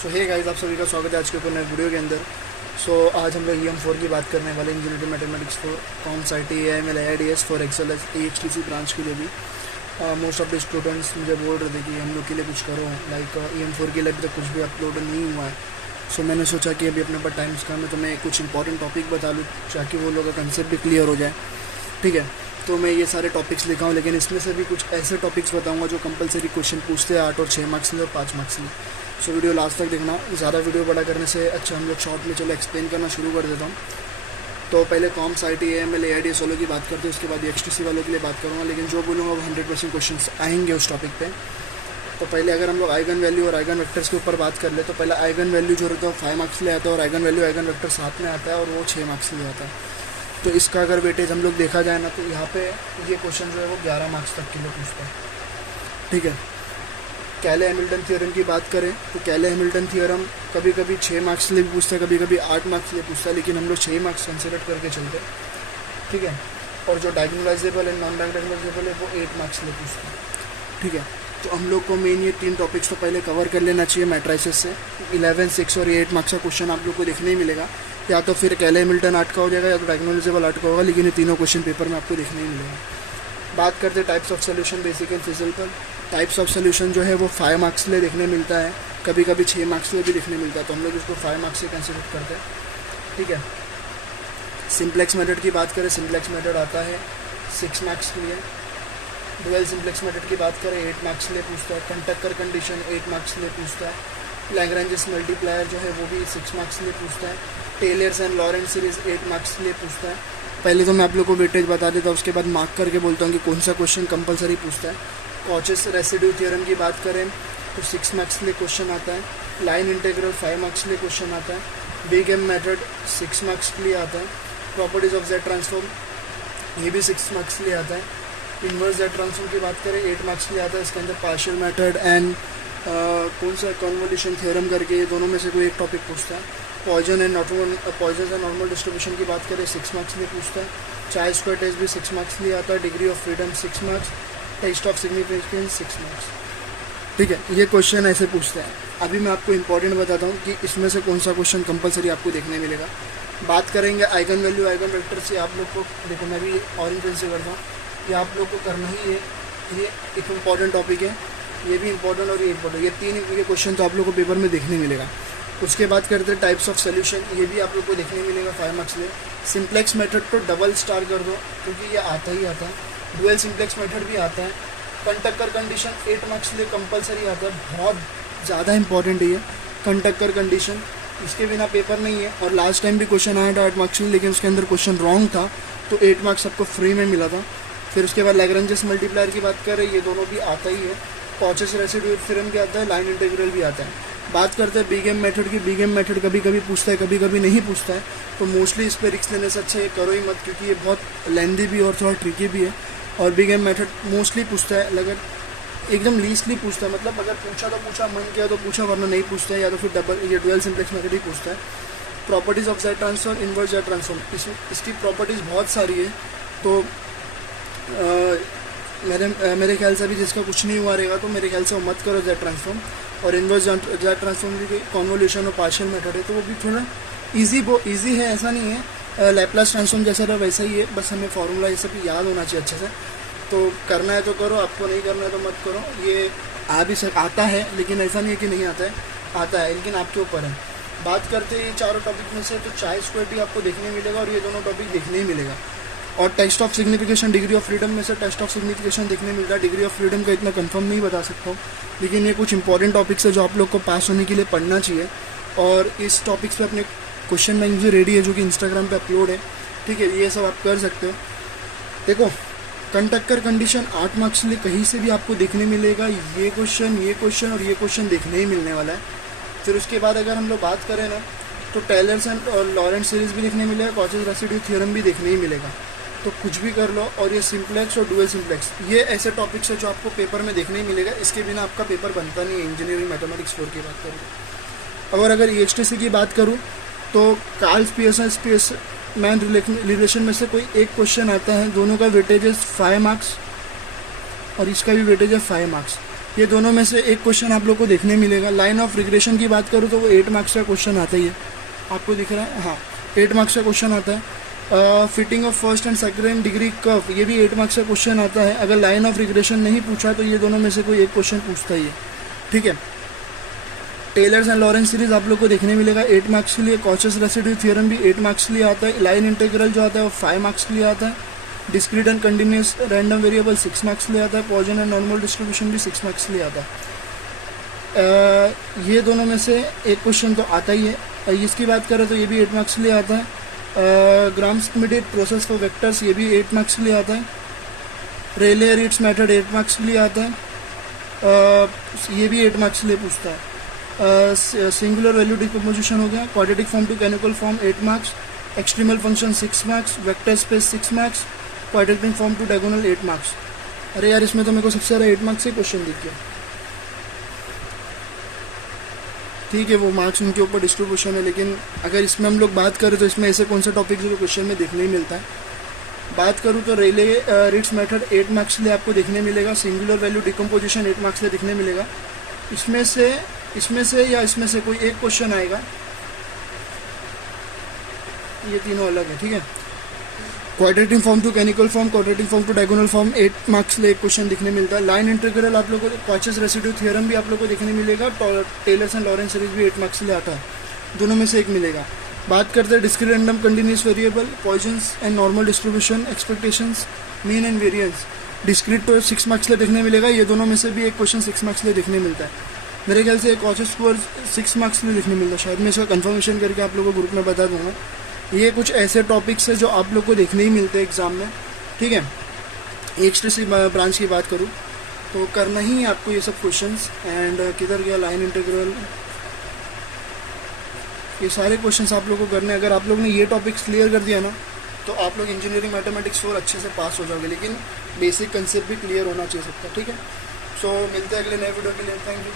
सो hey guys, आप सभी का स्वागत है आज के नए वीडियो के अंदर। आज हम लोग EM4 की बात करने वाले, engineering mathematics 4 comps IT AML AIDS for एक्सेल AHTC ब्रांच के लिए भी। मोस्ट ऑफ द स्टूडेंट्स मुझे बोल रहे थे कि हम लोग के लिए कुछ करो, लाइक EM4 के लिए अभी तक कुछ भी अपलोड नहीं हुआ है। सो मैंने सोचा कि अभी अपने पास टाइम कम है तो मैं कुछ इंपॉर्टेंट टॉपिक बता लूँ ताकि वो लोगों का कंसेप्ट भी क्लियर हो जाए। ठीक है, तो मैं ये सारे टॉपिक्स लिखा हूँ, लेकिन इसमें से भी कुछ ऐसे टॉपिक्स बताऊँगा जो कंपलसरी क्वेश्चन पूछते हैं 8 और 6 मार्क्स में और 5 मार्क्स में। सो वीडियो लास्ट तक देखना। ज़्यादा वीडियो बड़ा करने से अच्छा हम लोग शॉर्ट में चलो एक्सप्लेन करना शुरू कर देता हूँ। तो पहले कॉम्स IT AML AIDS वालों की बात करते हैं, उसके बाद HTC वालों के लिए बात करूँगा, लेकिन जो बोलूँगा वो 100% क्वेश्चन आएंगे उस टॉपिक पे। तो पहले अगर हम लोग आइगन वैल्यू और आइगन वेक्टर्स के ऊपर बात कर ले तो पहले आइगन वैल्यू जो रहता है 5 मार्क्स ले आता है और आइगन वैल्यू आइगन वेक्टर साथ में आता है और वो 6 मार्क्स ले आता है। तो इसका अगर वेटेज हम लोग देखा जाए ना तो यहाँ पे ये क्वेश्चन जो है वो 11 मार्क्स तक के लिए पूछता है। ठीक है, कैले हैमिल्टन थ्योरम की बात करें तो कैले हैमिल्टन थ्योरम कभी कभी 6 मार्क्स के लिए भी पूछता है, कभी कभी 8 मार्क्स के लिए पूछता है, लेकिन हम लोग 6 मार्क्स कंसिडर करके चलते हैं। ठीक है, और जो डायगोनलाइजेबल एंड नॉन डायगोनलाइजेबल है वो 8 मार्क्स के लिए पूछता है। ठीक है, तो हम लोग को मेन ये 3 टॉपिक्स तो पहले कवर कर लेना चाहिए मैट्राइसेस से। 11, 6 और 8 मार्क्स का क्वेश्चन आप लोग को देखने ही मिलेगा, या तो फिर कैले हैमिल्टन 8 का हो जाएगा या तो डायगोनलाइजेबल 8 का होगा, लेकिन ये तीनों क्वेश्चन पेपर में आपको देखने ही मिलेगा। बात करते हैं types of solution, basic and physical. Types of solution जो है वो 5 मार्क्स के लिए देखने मिलता है, कभी कभी 6 मार्क्स के लिए भी देखने मिलता है, तो हम लोग इसको 5 मार्क्स से कंसिडर करते हैं। ठीक है, सिंप्लेक्स मेथड की बात करें, सिंप्लेक्स मेथड आता है 6 मार्क्स के लिए। डुअल सिंप्लेक्स मेथड की बात करें 8 मार्क्स के लिए पूछता है। कंटक्कर कंडीशन 8 मार्क्स के लिए पूछता है। लैग्रेंज मल्टीप्लायर जो है वो भी 6 मार्क्स के लिए पूछता है। Taylor's and Laurent series 8 marks के लिए पूछता है। पहले तो मैं आप लोग को वेटेज बता देता हूँ, उसके बाद मार्क करके बोलता हूँ कि कौन सा क्वेश्चन कंपलसरी पूछता है। कॉचेस रेसिड्यू थ्योरम की बात करें तो 6 मार्क्स के लिए क्वेश्चन आता है। लाइन इंटीग्रल 5 मार्क्स के लिए क्वेश्चन आता है। बिग एम मेथड 6 मार्क्स के लिए आता है। प्रॉपर्टीज ऑफ जेड ट्रांसफॉर्म ये भी 6 मार्क्स के लिए आता है। इन्वर्स जेड ट्रांसफॉर्म की बात करें 8 मार्क्स के लिए आता है। इसके अंदर पार्शियल मेथड एंड कौन सा कन्वोल्यूशन थ्योरम करके ये दोनों में से कोई एक टॉपिक पूछता है। पॉइजन एंड नॉर्मल डिस्ट्रीब्यूशन की बात करें 6 मार्क्स के लिए पूछता है। चाय स्क्वायर टेस्ट भी 6 मार्क्स के लिए आता है। Degree of freedom 6 marks. Test of significance 6 marks. ठीक है, ये क्वेश्चन ऐसे पूछते हैं। अभी मैं आपको इंपॉर्टेंट बताता हूँ कि इसमें से कौन सा क्वेश्चन कंपलसरी आपको देखने मिलेगा। बात करेंगे आइगन वैल्यू आइगन वेक्टर से। आप लोग को देखो, मैं भी ऑरेंज पेन से करता हूँ, ये आप लोग को करना ही है। ये एक इम्पॉर्टेंट टॉपिक है, ये भी इम्पॉर्टेंट और ये इम्पॉर्टेंट, ये 3 ये क्वेश्चन तो आप लोग को पेपर में देखने मिलेगा। उसके बाद करते हैं टाइप्स ऑफ सोल्यूशन, ये भी आप लोग को देखने मिलेगा 5 मार्क्स में। सिंप्लेक्स मेथड तो डबल स्टार कर दो क्योंकि ये आता ही आता है। डुअल सिंप्लेक्स मेथड भी आता है। कंटक्कर कंडीशन 8 मार्क्स के लिए कंपलसरी आता है, बहुत ज़्यादा इंपॉर्टेंट है ये कंटक्कर कंडीशन, इसके बिना पेपर नहीं है। और लास्ट टाइम भी क्वेश्चन आया था 8 मार्क्स में, लेकिन उसके अंदर क्वेश्चन रॉन्ग था तो 8 मार्क्स आपको फ्री में मिला था। फिर उसके बाद लैग्रेंज मल्टीप्लायर की बात करें, ये दोनों भी आता ही है। कॉचेस रेसिड्यू थ्योरम भी आता है। लाइन इंटीग्रल भी आता है। बात करते हैं बिग एम मेथड की। बिग एम मेथड कभी कभी पूछता है, कभी कभी नहीं पूछता है, तो मोस्टली इस पर रिस्क लेने से अच्छा ये करो ही मत, क्योंकि ये बहुत लेंदी भी और थोड़ा ट्रिकी भी है। और बिग एम मेथड मोस्टली पूछता है, अगर एकदम लीस्टली पूछता है, मतलब अगर पूछा तो पूछा, मन किया तो पूछा, वरना नहीं पूछता है, या तो फिर डबल ये डुअल सिंप्लेक्स मेथड ही पूछता है। Properties of Z transform, inverse Z transform, इसकी प्रॉपर्टीज़ बहुत सारी है, तो मेरे ख्याल से अभी जिसका कुछ नहीं हुआ रहेगा तो मेरे ख्याल से वो मत करो जेड ट्रांसफॉर्म। और इन्वर्स जेड ट्रांसफॉर्म भी कॉन्वोल्यूशन और पार्शियल मेथड है, तो वो भी थोड़ा ईजी है, ऐसा नहीं है। लैप्लास ट्रांसफॉर्म जैसा रहा वैसा ही है, बस हमें फार्मूला ये सब याद होना चाहिए अच्छे से। तो करना है तो करो, आपको नहीं करना है तो मत करो। ये आता है, लेकिन ऐसा नहीं है कि नहीं आता है, आता है, लेकिन आपके ऊपर है। बात करते हैं ये चारों टॉपिक में से, तो चाय स्क्वायर भी आपको देखने मिलेगा और ये दोनों टॉपिक देखने ही मिलेगा। और test of signification, degree of freedom में से टेस्ट ऑफ सिग्निफिकेशन देखने मिलता है। डिग्री ऑफ फ्रीडम का इतना कंफर्म नहीं बता सकता हूँ, लेकिन ये कुछ इंपॉर्टेंट टॉपिक्स है जो आप लोग को पास होने के लिए पढ़ना चाहिए। और इस टॉपिक्स पे अपने क्वेश्चन बैंक भी रेडी है, जो कि इंस्टाग्राम पे अपलोड है। ठीक है, ये सब आप कर सकते हो। देखो, कंटक्कर कंडीशन 8 मार्क्स के लिए कहीं से भी आपको देखने मिलेगा। ये क्वेश्चन और ये क्वेश्चन देखने ही मिलने वाला है। फिर उसके बाद अगर हम लोग बात करें ना, तो टेलर्स एंड लॉरेंट सीरीज भी देखने मिलेगा। कॉचेस रेसिड्यू थ्योरम भी देखने ही मिलेगा। तो कुछ भी कर लो। और ये सिंप्लेक्स और डुअल सिंप्लेक्स, ये ऐसे टॉपिक्स है जो आपको पेपर में देखने ही मिलेगा। इसके बिना आपका पेपर बनता नहीं है इंजीनियरिंग मैथमेटिक्स 4 की बात करूँ। अगर EHTC की बात करूँ तो कार्ल्स पियर्सन मैन रिलेशन में से कोई एक क्वेश्चन आता है, दोनों का वेटेज है 5 मार्क्स और इसका भी वेटेज है 5 मार्क्स। ये दोनों में से एक क्वेश्चन आप लोग को देखने मिलेगा। लाइन ऑफ रिग्रेशन की बात करूँ तो वो 8 मार्क्स का क्वेश्चन आता ही है, आपको दिख रहा है, हाँ 8 मार्क्स का क्वेश्चन आता है। Fitting of first and second degree curve, ये भी 8 मार्क्स का क्वेश्चन आता है। अगर लाइन ऑफ रिग्रेशन नहीं पूछा तो ये दोनों में से कोई एक क्वेश्चन पूछता ही है, ठीक है। टेलर्स एंड लॉरेंस सीरीज आप लोग को देखने मिलेगा 8 मार्क्स के लिए। कॉचस रेसिड्यू थ्योरम भी 8 मार्क्स के लिए आता है। लाइन इंटीग्रल जो आता है वो 5 मार्क्स के लिए आता है। Discrete and continuous random variable 6 marks के लिए आता है। पॉइजन एंड नॉर्मल डिस्ट्रीब्यूशन भी 6 मार्क्स के लिए आता है। ये दोनों में से एक क्वेश्चन तो आता ही है। इसकी बात करें तो ये भी 8 मार्क्स के लिए आता है। Grams immediate process for vectors, ये भी 8 मार्क्स के लिए आता है। रेले रीट्स मेथड 8 मार्क्स के लिए आता है। ये भी 8 मार्क्स के लिए पूछता है। सिंगुलर वैल्यू डिकम्पोजिशन हो गया। Quadratic form to canonical form 8 marks. Extremal function 6 marks. Vector space 6 marks. Quadratic form to diagonal 8 marks. अरे यार इसमें तो मेरे को सबसे ज़्यादा 8 मार्क्स से क्वेश्चन दिख गया, ठीक है, वो मार्क्स उनके ऊपर डिस्ट्रीब्यूशन है। लेकिन अगर इसमें हम लोग बात करें तो इसमें ऐसे कौन से टॉपिक जो क्वेश्चन में देखने ही मिलता है। बात करूँ तो रेले रीट्स मेथड 8 मार्क्स के लिए आपको देखने मिलेगा। सिंगुलर वैल्यू डिकम्पोजिशन 8 मार्क्स के लिए देखने मिलेगा। इसमें से या इसमें से कोई एक क्वेश्चन आएगा, ये तीनों अलग है, ठीक है। Quadratic form to canonical form, quadratic form to diagonal form 8 marks के लिए एक क्वेश्चन दिखने मिलता है। लाइन इंटीग्रल आप लोगों को, कॉचस रेसिड्यू थ्योरम भी आप लोगों को देखने मिलेगा। टेलर्स एंड लॉरेंस सीरीज भी 8 मार्क्स के लिए आता है, दोनों में से एक मिलेगा। बात करते हैं discrete random continuous variable, Poisson's and normal distribution, expectations, mean and variance. Discrete तो 6 मार्क्स के लिए देखने मिलेगा। ये दोनों में से भी एक क्वेश्चन 6 मार्क्स के लिए देखने मिलता है। मेरे ख्याल से कॉचस स्कोर 6 मार्क्स के लिए देखने मिलता है, शायद मैं इसका कंफर्मेशन करके आप लोगों को ग्रुप में बता दूंगा। ये कुछ ऐसे टॉपिक्स है जो आप लोग को देखने ही मिलते हैं एग्जाम में, ठीक है। HTC ब्रांच की बात करूँ तो करना ही है आपको ये सब क्वेश्चंस। एंड किधर गया लाइन इंटीग्रल, ये सारे क्वेश्चंस आप लोगों को करने। अगर आप लोग ने ये टॉपिक्स क्लियर कर दिया ना तो आप लोग इंजीनियरिंग मैथमेटिक्स 4 अच्छे से पास हो जाओगे, लेकिन बेसिक कंसेप्ट भी क्लियर होना चाहिए सबका, ठीक है। सो मिलते हैं अगले नए वीडियो के लिए। Thank you.